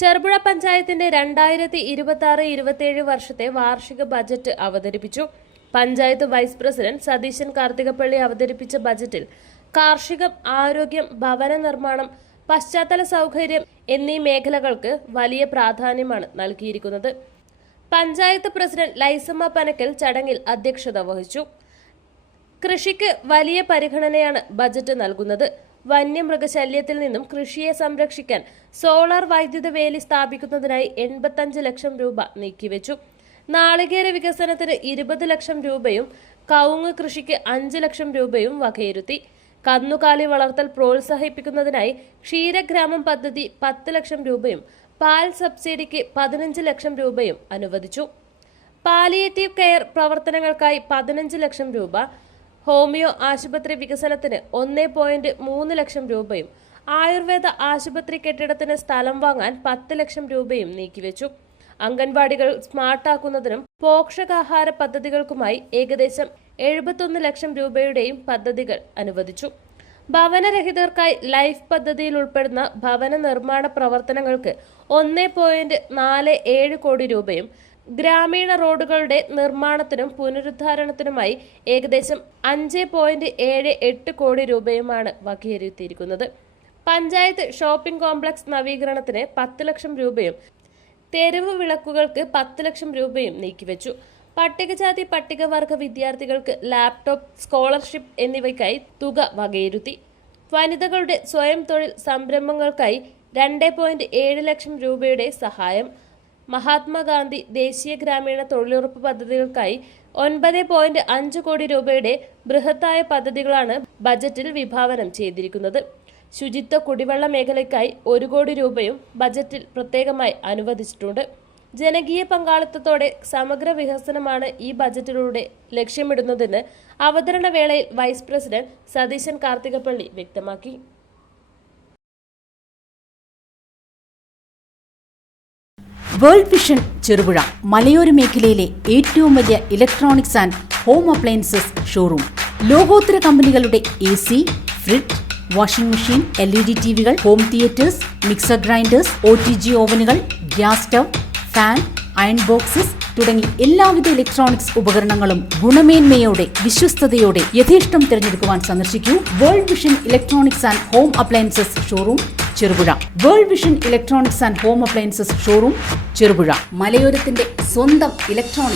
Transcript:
ചെറുപുഴ പഞ്ചായത്തിന്റെ 2026-27 വർഷത്തെ വാർഷിക ബജറ്റ് അവതരിപ്പിച്ചു. പഞ്ചായത്ത് വൈസ് പ്രസിഡന്റ് സതീശൻ കാർത്തികപ്പള്ളി അവതരിപ്പിച്ച ബജറ്റിൽ കാർഷികം, ആരോഗ്യം, ഭവന നിർമ്മാണം, പശ്ചാത്തല സൗകര്യം എന്നീ മേഖലകൾക്ക് വലിയ പ്രാധാന്യമാണ് നൽകിയിരിക്കുന്നത്. പഞ്ചായത്ത് പ്രസിഡന്റ് ലൈസമ്മ പനക്കൽ ചടങ്ങിൽ അധ്യക്ഷത വഹിച്ചു. കൃഷിക്ക് വലിയ പരിഗണനയാണ് ബജറ്റ് നൽകുന്നത്. വന്യമൃഗശല്യത്തിൽ നിന്നും കൃഷിയെ സംരക്ഷിക്കാൻ സോളാർ വൈദ്യുത വേലി സ്ഥാപിക്കുന്നതിനായി 85 ലക്ഷം രൂപ നീക്കിവെച്ചു. നാളികേര വികസനത്തിന് 20 ലക്ഷം രൂപയും കവുങ്ങ് കൃഷിക്ക് 5 ലക്ഷം രൂപയും വകയിരുത്തി. കന്നുകാലി വളർത്തൽ പ്രോത്സാഹിപ്പിക്കുന്നതിനായി ക്ഷീരഗ്രാമം പദ്ധതി 10 ലക്ഷം രൂപയും പാൽ സബ്സിഡിക്ക് 15 ലക്ഷം രൂപയും അനുവദിച്ചു. പാലിയേറ്റീവ് കെയർ പ്രവർത്തനങ്ങൾക്കായി 15 ലക്ഷം രൂപ, ഹോമിയോ ആശുപത്രി വികസനത്തിന് 1.3 ലക്ഷം രൂപയും ആയുർവേദ ആശുപത്രി കെട്ടിടത്തിന് സ്ഥലം വാങ്ങാൻ 10 ലക്ഷം രൂപയും നീക്കിവെച്ചു. അംഗൻവാടികൾ സ്മാർട്ടാക്കുന്നതിനും പോഷകാഹാര പദ്ധതികൾക്കുമായി ഏകദേശം 71 ലക്ഷം രൂപയുടെയും പദ്ധതികൾ അനുവദിച്ചു. ഭവനരഹിതർക്കായി ലൈഫ് പദ്ധതിയിൽ ഉൾപ്പെടുന്ന ഭവന നിർമ്മാണ പ്രവർത്തനങ്ങൾക്ക് 1.47 കോടി രൂപയും ഗ്രാമീണ റോഡുകളുടെ നിർമ്മാണത്തിനും പുനരുദ്ധാരണത്തിനുമായി ഏകദേശം 5.78 കോടി രൂപയുമാണ് വകയിരുത്തിയിരിക്കുന്നത്. പഞ്ചായത്ത് ഷോപ്പിംഗ് കോംപ്ലക്സ് നവീകരണത്തിന് 10 ലക്ഷം രൂപയും തെരുവ് വിളക്കുകൾക്ക് 10 ലക്ഷം രൂപയും നീക്കിവെച്ചു. പട്ടികജാതി പട്ടികവർഗ വിദ്യാർത്ഥികൾക്ക് ലാപ്ടോപ്പ്, സ്കോളർഷിപ്പ് എന്നിവയ്ക്കായി തുക വകയിരുത്തി. വനിതകളുടെ സ്വയം തൊഴിൽ സംരംഭങ്ങൾക്കായി 2.7 ലക്ഷം രൂപയുടെ സഹായം. മഹാത്മാഗാന്ധി ദേശീയ ഗ്രാമീണ തൊഴിലുറപ്പ് പദ്ധതികൾക്കായി 9.5 കോടി രൂപയുടെ ബൃഹത്തായ പദ്ധതികളാണ് ബജറ്റിൽ വിഭാവനം ചെയ്തിരിക്കുന്നത്. ശുചിത്വ കുടിവെള്ള മേഖലയ്ക്കായി 1 കോടി രൂപയും ബജറ്റിൽ പ്രത്യേകമായി അനുവദിച്ചിട്ടുണ്ട്. ജനകീയ പങ്കാളിത്തത്തോടെ സമഗ്ര വികസനമാണ് ഈ ബജറ്റിലൂടെ ലക്ഷ്യമിടുന്നതെന്ന് അവതരണ വേളയിൽ വൈസ് പ്രസിഡന്റ് സതീശൻ കാർത്തികപ്പള്ളി വ്യക്തമാക്കി. വേൾഡ് വിഷൻ ചെറുപുഴ മലയോര മേഖലയിലെ ഏറ്റവും വലിയ electronics and home appliances showroom. ലോകോത്തര കമ്പനികളുടെ AC, fridge, washing machine, LED ടിവികൾ, home theatres, mixer grinders, OTG ഓവനുകൾ, gas stove, fan, iron boxes തുടങ്ങി എല്ലാവിധ ഇലക്ട്രോണിക്സ് ഉപകരണങ്ങളും ഗുണമേന്മയോടെ, വിശ്വസ്തയോടെ യഥേഷ്ടം തിരഞ്ഞെടുക്കുവാൻ സന്ദർശിക്കൂ world vision electronics and home appliances showroom Cherupuzha. World vision electronics and home appliances showroom Cherupuzha, മലയോരത്തിന്റെ സ്വന്തം ഇലക്ട്രോണിക്സ്